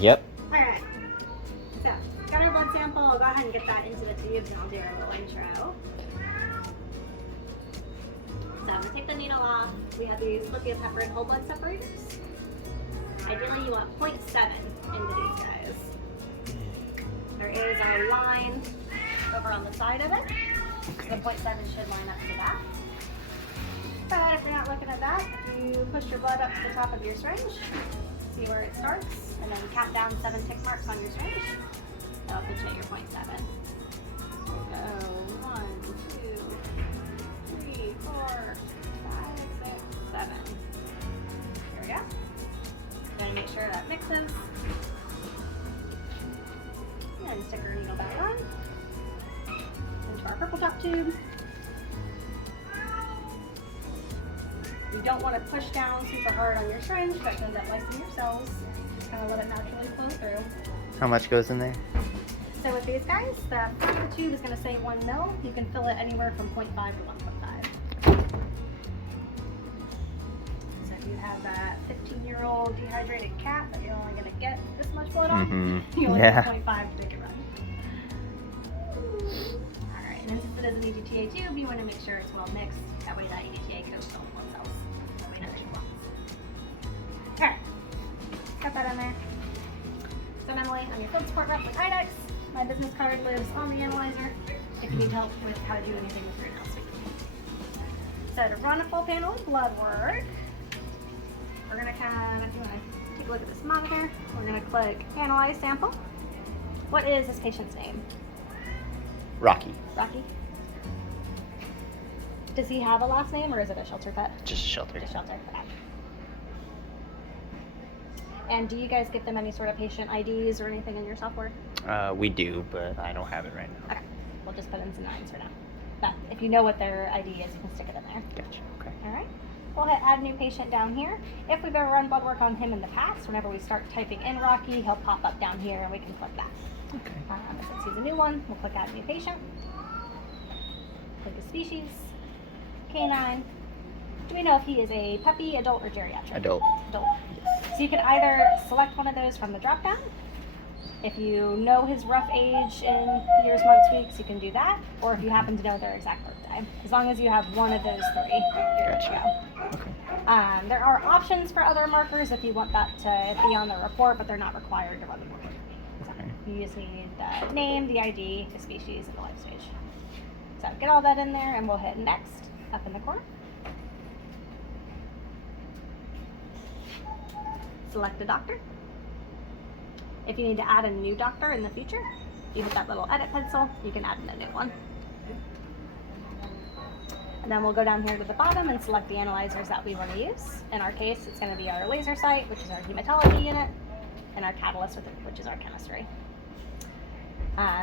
Yep. Alright. So, got our blood sample. I'll go ahead and get that into the tubes and I'll do our little intro. So I'm going to take the needle off. We have these lithium pepper and whole blood separators. Ideally you want 0.7 into these guys. There is our line over on the side of it. So the 0.7 should line up to that. But if you're not looking at that, if you push your blood up to the top of your syringe, see where it starts, and then cap down 7 tick marks on your syringe, that'll put you at your 0.7. So go 1, 2, 3, 4, 5, 6, 7. There we go. Then make sure that mixes. And stick our needle back on into our purple top tube. You don't want to push down super hard on your syringe, that ends up lysing your cells. Just kind of let it naturally flow through. How much goes in there? So with these guys, the front of the tube is going to say 1 ml. You can fill it anywhere from 0.5 to 1.5. So if you have that 15-year-old dehydrated cat that you're only going to get this much blood on, you only get 0.5 to make it run. Alright, and since it is an EDTA tube, you want to make sure it's well mixed. That way that EDTA coats all the blood cells. That way nothing blocks. Alright, got that in there. So I'm Emily, I'm your field support rep with Idexx. My business card lives on the analyzer if you need help with how to do anything with your analysis. So to run a full panel of blood work, we're going to if you want to take a look at this monitor, we're going to click Analyze Sample. What is this patient's name? Rocky. Rocky? Does he have a last name or is it a shelter pet? Just shelter. Just shelter. Okay. And do you guys give them any sort of patient IDs or anything in your software? We do, but I don't have it right now. Okay. We'll just put in some 9s for now. But if you know what their ID is, you can stick it in there. Gotcha. Okay. All right. We'll hit Add New Patient down here. If we've ever run blood work on him in the past, whenever we start typing in Rocky, he'll pop up down here and we can click that. Okay. Since he's a new one, we'll click Add New Patient. Click a species. Canine. Do we know if he is a puppy, adult, or geriatric? Adult. Adult. So you can either select one of those from the drop down. If you know his rough age in years, months, weeks, you can do that. Or if you happen to know their exact birthday. As long as you have one of those 3, you're good to go. Okay. There are options for other markers if you want that to be on the report, but they're not required to run the report. So you just need the name, the ID, the species, and the life stage. So get all that in there and we'll hit Next up in the corner. Select a doctor. If you need to add a new doctor in the future, you hit that little edit pencil, you can add in a new one. And then we'll go down here to the bottom and select the analyzers that we want to use. In our case, it's going to be our laser site, which is our hematology unit, and our catalyst, which is our chemistry.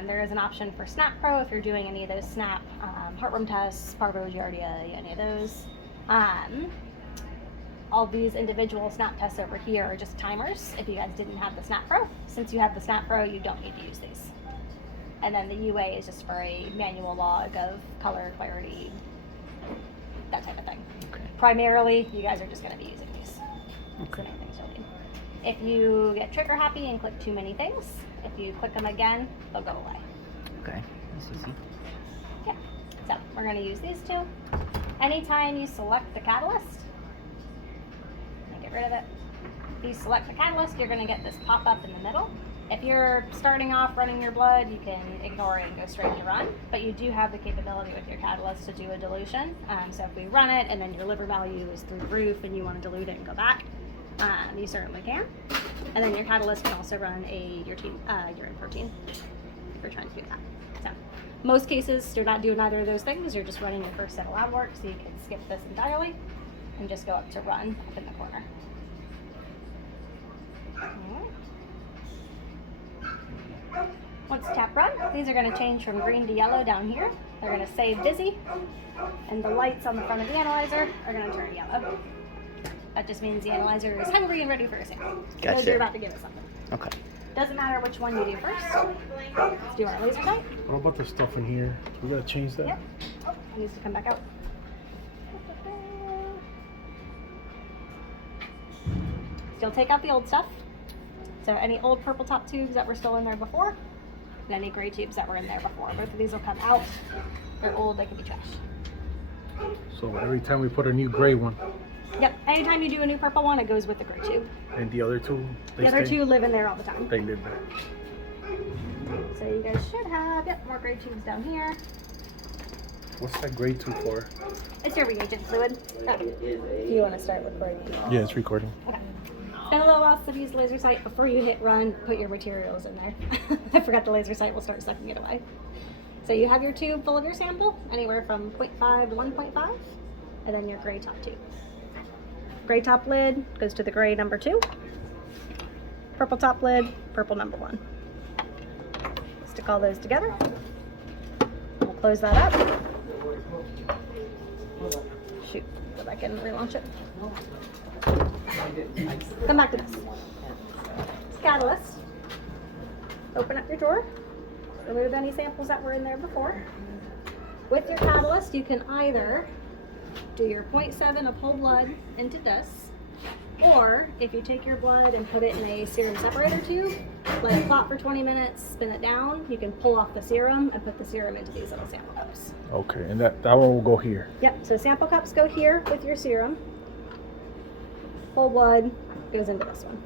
There is an option for SNAP Pro if you're doing any of those SNAP heartworm tests, parvo, giardia, any of those. All these individual SNAP tests over here are just timers if you guys didn't have the SNAP Pro. Since you have the SNAP Pro, you don't need to use these. And then the UA is just for a manual log of color, clarity, that type of thing. Okay. Primarily, you guys are just going to be using these. Okay. The main things you'll need. If you get trigger happy and click too many things, if you click them again, they'll go away. Okay. That's easy. Yeah. So we're going to use these 2. Anytime you select the catalyst, get rid of it. If you select the catalyst, you're going to get this pop-up in the middle. If you're starting off running your blood, you can ignore it and go straight to run, but you do have the capability with your catalyst to do a dilution. So if we run it and then your liver value is through the roof and you want to dilute it and go back, you certainly can. And then your catalyst can also run a urine protein if you're trying to do that. So most cases, you're not doing either of those things. You're just running your first set of lab work, so you can skip this entirely and just go up to run up in the corner. Once tap run, these are going to change from green to yellow down here. They're going to say busy, and the lights on the front of the analyzer are going to turn yellow. That just means the analyzer is hungry and ready for a sample. Gotcha. Because you're about to give it something. Okay. Doesn't matter which one you do first. Let's do our laser sight. What about the stuff in here? We gotta change that? Yep. Oh, it needs to come back out. Still take out the old stuff. So any old purple top tubes that were still in there before, and any gray tubes that were in there before. Both of these will come out. They're old, they can be trash. So every time we put a new gray one. Yep, anytime you do a new purple one, it goes with the gray tube. And the other two? The other two live in there all the time. They live there. So you guys should have, yep, more gray tubes down here. What's that gray tube for? It's your reagent fluid. Oh, you want to start recording? Yeah, it's recording. Okay. Been a little while since I've used the laser sight. Before you hit run, put your materials in there. I forgot the laser sight will start sucking it away. So you have your tube full of your sample, anywhere from 0.5 to 1.5, and then your gray top tube. Gray top lid goes to the gray number 2. Purple top lid, purple number 1. Stick all those together. We'll close that up. Shoot, go back in and relaunch it. Come back to this. Catalyst. Open up your drawer. Remove any samples that were in there before. With your catalyst, you can either do your 0.7 of whole blood into this, or if you take your blood and put it in a serum separator tube, let it clot for 20 minutes, spin it down, you can pull off the serum and put the serum into these little sample cups. Okay, and that one will go here. Yep, so sample cups go here with your serum. Whole blood goes into this one.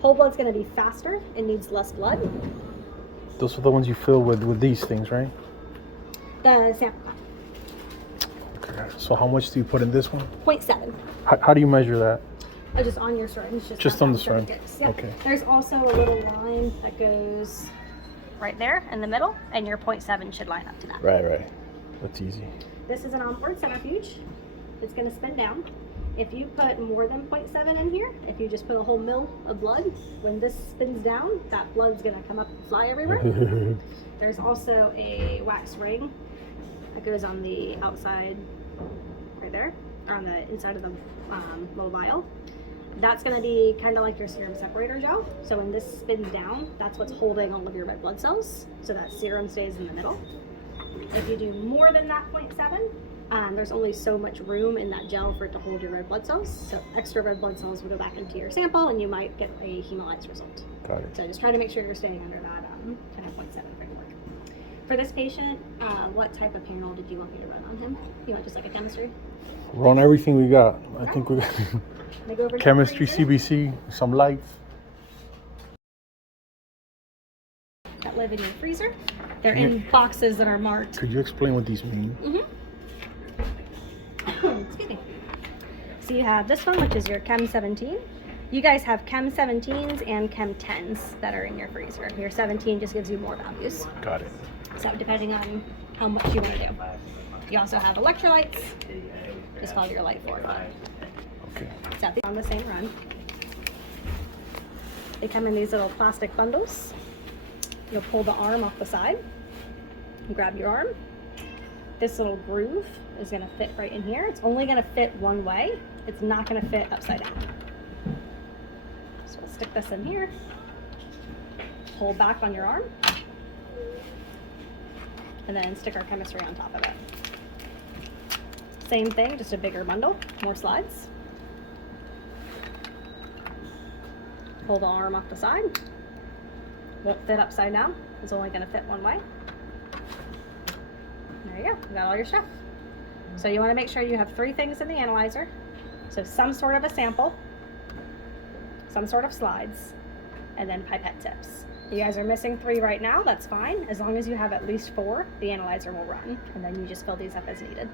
Whole blood's going to be faster, it needs less blood. Those are the ones you fill with these things, right? The sample cup, Okay. So how much do you put in this one? 0.7. How do you measure that? Oh, just on your syringe. Just on the syringe. Yep. Okay. There's also a little line that goes right there in the middle, and your 0.7 should line up to that. Right. That's easy. This is an onboard centrifuge. It's going to spin down. If you put more than 0.7 in here, if you just put a whole mil of blood, when this spins down, that blood's going to come up and fly everywhere. There's also a wax ring that goes on the outside right there, or on the inside of the little vial. That's going to be kind of like your serum separator gel. So when this spins down, that's what's holding all of your red blood cells. So that serum stays in the middle. If you do more than that 0.7, there's only so much room in that gel for it to hold your red blood cells. So extra red blood cells will go back into your sample and you might get a hemolyzed result. Got it. So just try to make sure you're staying under that kind of 0.7 framework. For this patient, what type of panel did you want me to run on him? You want just like a chemistry? Run everything we got. I think we got They go over to the chemistry, freezer. CBC, some lights. That live in your freezer. They're in boxes that are marked. Could you explain what these mean? Excuse me. So you have this one, which is your Chem 17. You guys have Chem 17s and Chem 10s that are in your freezer. Your 17 just gives you more values. Got it. So depending on how much you want to do. You also have electrolytes, just called your light forward. Okay. So on the same run. They come in these little plastic bundles. You'll pull the arm off the side. You grab your arm. This little groove is going to fit right in here. It's only going to fit one way. It's not going to fit upside down. So we'll stick this in here. Pull back on your arm. And then stick our chemistry on top of it. Same thing, just a bigger bundle, more slides. Pull the arm off the side. Won't fit upside down. It's only going to fit one way. There you go. You got all your stuff. So you want to make sure you have 3 things in the analyzer. So some sort of a sample, some sort of slides, and then pipette tips. You guys are missing 3 right now. That's fine. As long as you have at least 4, the analyzer will run. And then you just fill these up as needed.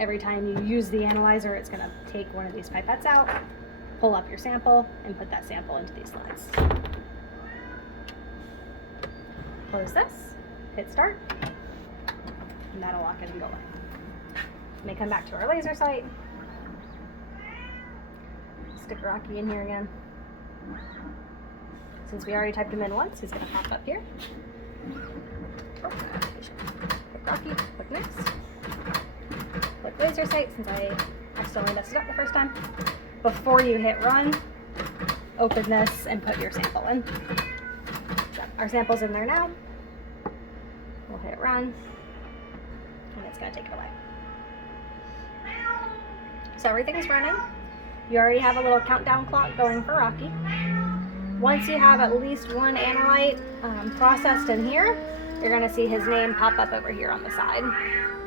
Every time you use the analyzer, it's going to take one of these pipettes out, pull up your sample, and put that sample into these slides. Close this, hit start, and that'll lock it and go in. May come back to our laser site. Stick Rocky in here again. Since we already typed him in once, he's going to pop up here. Click Rocky, click next. Click laser site since I accidentally messed it up the first time. Before you hit run, open this and put your sample in. Our sample's in there now. We'll hit run, and it's going to take it away. So everything's running. You already have a little countdown clock going for Rocky. Once you have at least one analyte processed in here, you're going to see his name pop up over here on the side.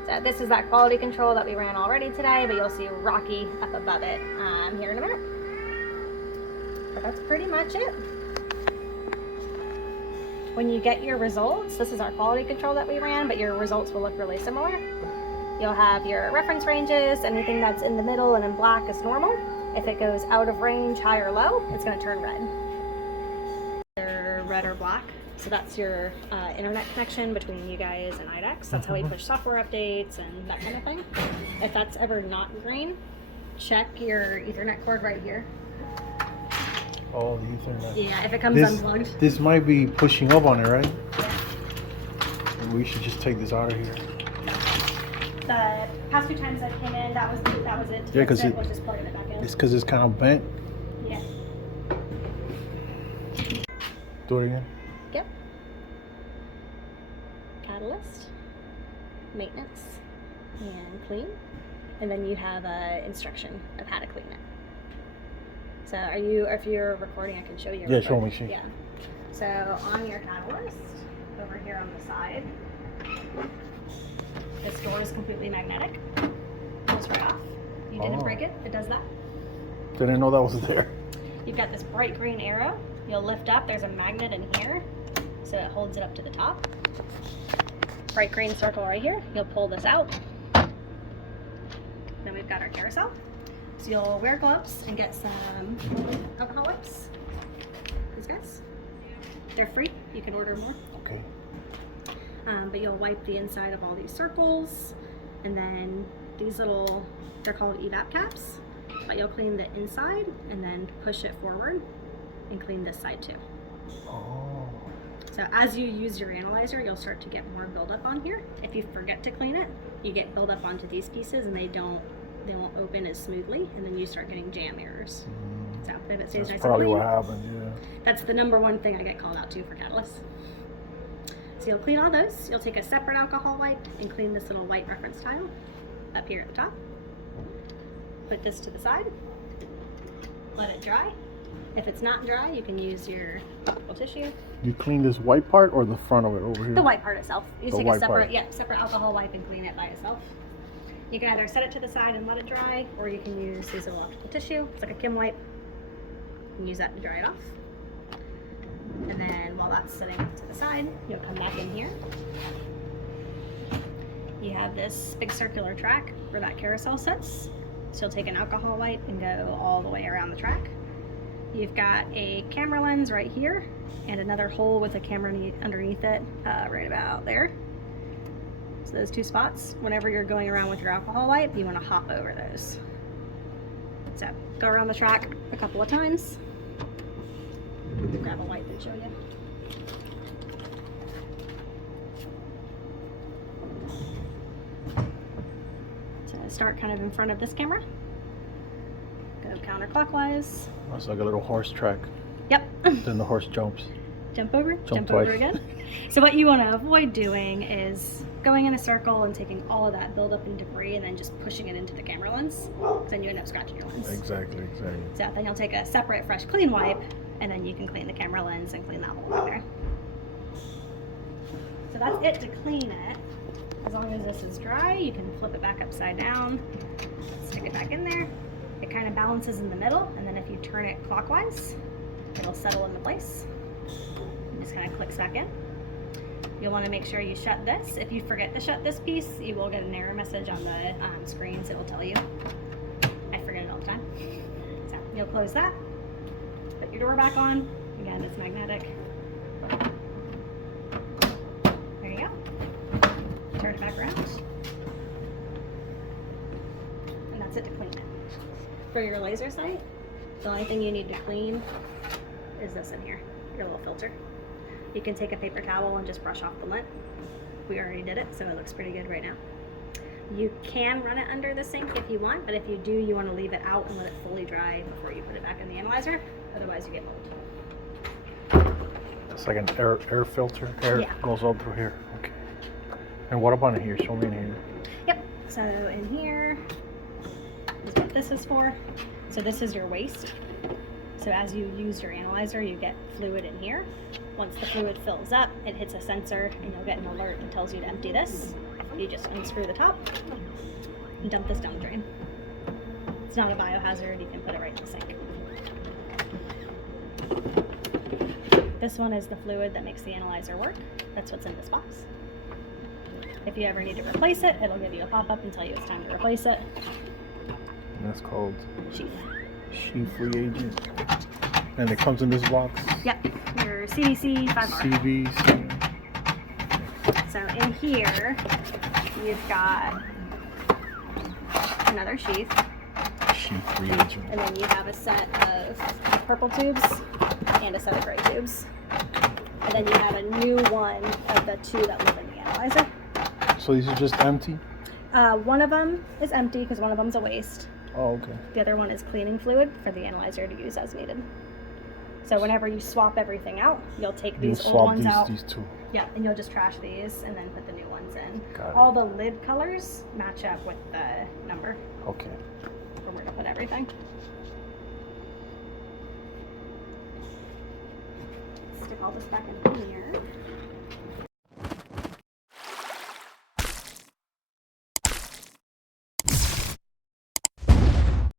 So this is that quality control that we ran already today, but you'll see Rocky up above it here in a minute. But that's pretty much it. When you get your results, this is our quality control that we ran, but your results will look really similar. You'll have your reference ranges. Anything that's in the middle and in black is normal. If it goes out of range, high or low, it's going to turn red. Either red or black. So that's your internet connection between you guys and Idexx. That's how we push software updates and that kind of thing. If that's ever not green, check your Ethernet cord right here. Oh, the Ethernet. Yeah, if it comes unplugged. This might be pushing up on it, right? Yeah. We should just take this out of here. The past 2 times I came in, that was it. Yeah, because we'll just plug it back in. It's because it's kind of bent. Yeah. Do it again. Yep. Catalyst, maintenance, and clean. And then you have an instruction of how to clean it. So if you're recording, I can show you. Yeah, show me. Yeah. So on your catalyst, over here on the side, this door is completely magnetic. Goes right off. You didn't break it. It does that. Didn't know that was there. You've got this bright green arrow. You'll lift up. There's a magnet in here, so it holds it up to the top. Bright green circle right here. You'll pull this out. Then we've got our carousel. So you'll wear gloves and get some alcohol wipes. These guys. They're free. You can order more. Okay. But you'll wipe the inside of all these circles, and then these little, they're called evap caps, but you'll clean the inside and then push it forward and clean this side too. Oh. So as you use your analyzer, you'll start to get more buildup on here. If you forget to clean it, you get buildup onto these pieces and they won't open as smoothly, and then you start getting jam errors. So if it stays nice and Probably clean, what happened, yeah. that's the #1 thing I get called out to for catalysts. So you'll clean all those. You'll take a separate alcohol wipe and clean this little white reference tile up here at the top. Put this to the side. Let it dry. If it's not dry, you can use your optical tissue. You clean this white part or the front of it over here? The white part itself. You just The take a white separate, part. separate alcohol wipe and clean it by itself. You can either set it to the side and let it dry, or you can use this little optical tissue. It's like a Kim wipe. You can use that to dry it off. And then while that's sitting to the side, you'll come back in here. You have this big circular track where that carousel sits. So you'll take an alcohol wipe and go all the way around the track. You've got a camera lens right here and another hole with a camera underneath it right about there. So those 2 spots, whenever you're going around with your alcohol wipe, you want to hop over those. So go around the track a couple of times. Grab a wipe and show you. So start kind of in front of this camera. Go counterclockwise. It's like a little horse track. Yep. Then the horse jumps. Jump over, jump twice. over again. So what you want to avoid doing is going in a circle and taking all of that buildup and debris and then just pushing it into the camera lens. Because then you end up scratching your lens. Exactly. So then you'll take a separate, fresh, clean wipe, and then you can clean the camera lens and clean that hole in there. So that's it to clean it. As long as this is dry, you can flip it back upside down, stick it back in there. It kind of balances in the middle, and then if you turn it clockwise, it'll settle into place. It just kind of clicks back in. You'll want to make sure you shut this. If you forget to shut this piece, you will get an error message on the screen, so it will tell you. I forget it all the time. So you'll close that. Put your door back on. Again, it's magnetic. There you go. Turn it back around. And that's it to clean it. For your laser sight, the only thing you need to clean is this in here, your little filter. You can take a paper towel and just brush off the lint. We already did it, so it looks pretty good right now. You can run it under the sink if you want, but if you do, you want to leave it out and let it fully dry before you put it back in the analyzer. Otherwise, you get mold. It's like an air filter. Air goes all through here. Okay. And what about in here? Show me in here. Yep. So in here is what this is for. So this is your waste. So as you use your analyzer, you get fluid in here. Once the fluid fills up, it hits a sensor and you'll get an alert that tells you to empty this. You just unscrew the top and dump this down the drain. It's not a biohazard, you can put it right in the sink. This one is the fluid that makes the analyzer work. That's what's in this box. If you ever need to replace it, it'll give you a pop-up and tell you it's time to replace it. And that's called Sheath. sheath reagent. And it comes in this box. Yep, your CDC 5R. CBC. So in here, you've got another sheath, Sheath reagent. and then you have a set of purple tubes and a set of gray tubes. And then you have a new one of the two that live in the analyzer. So these are just empty? One of them is empty because one of them's a waste. Oh, okay. The other one is cleaning fluid for the analyzer to use as needed. So whenever you swap everything out, you'll take You'll these old swap ones out. these two. Yeah, and you'll just trash these and then put the new ones in. Got it. All the lid colors match up with the number Okay. for where to put everything. Stick all this back in here.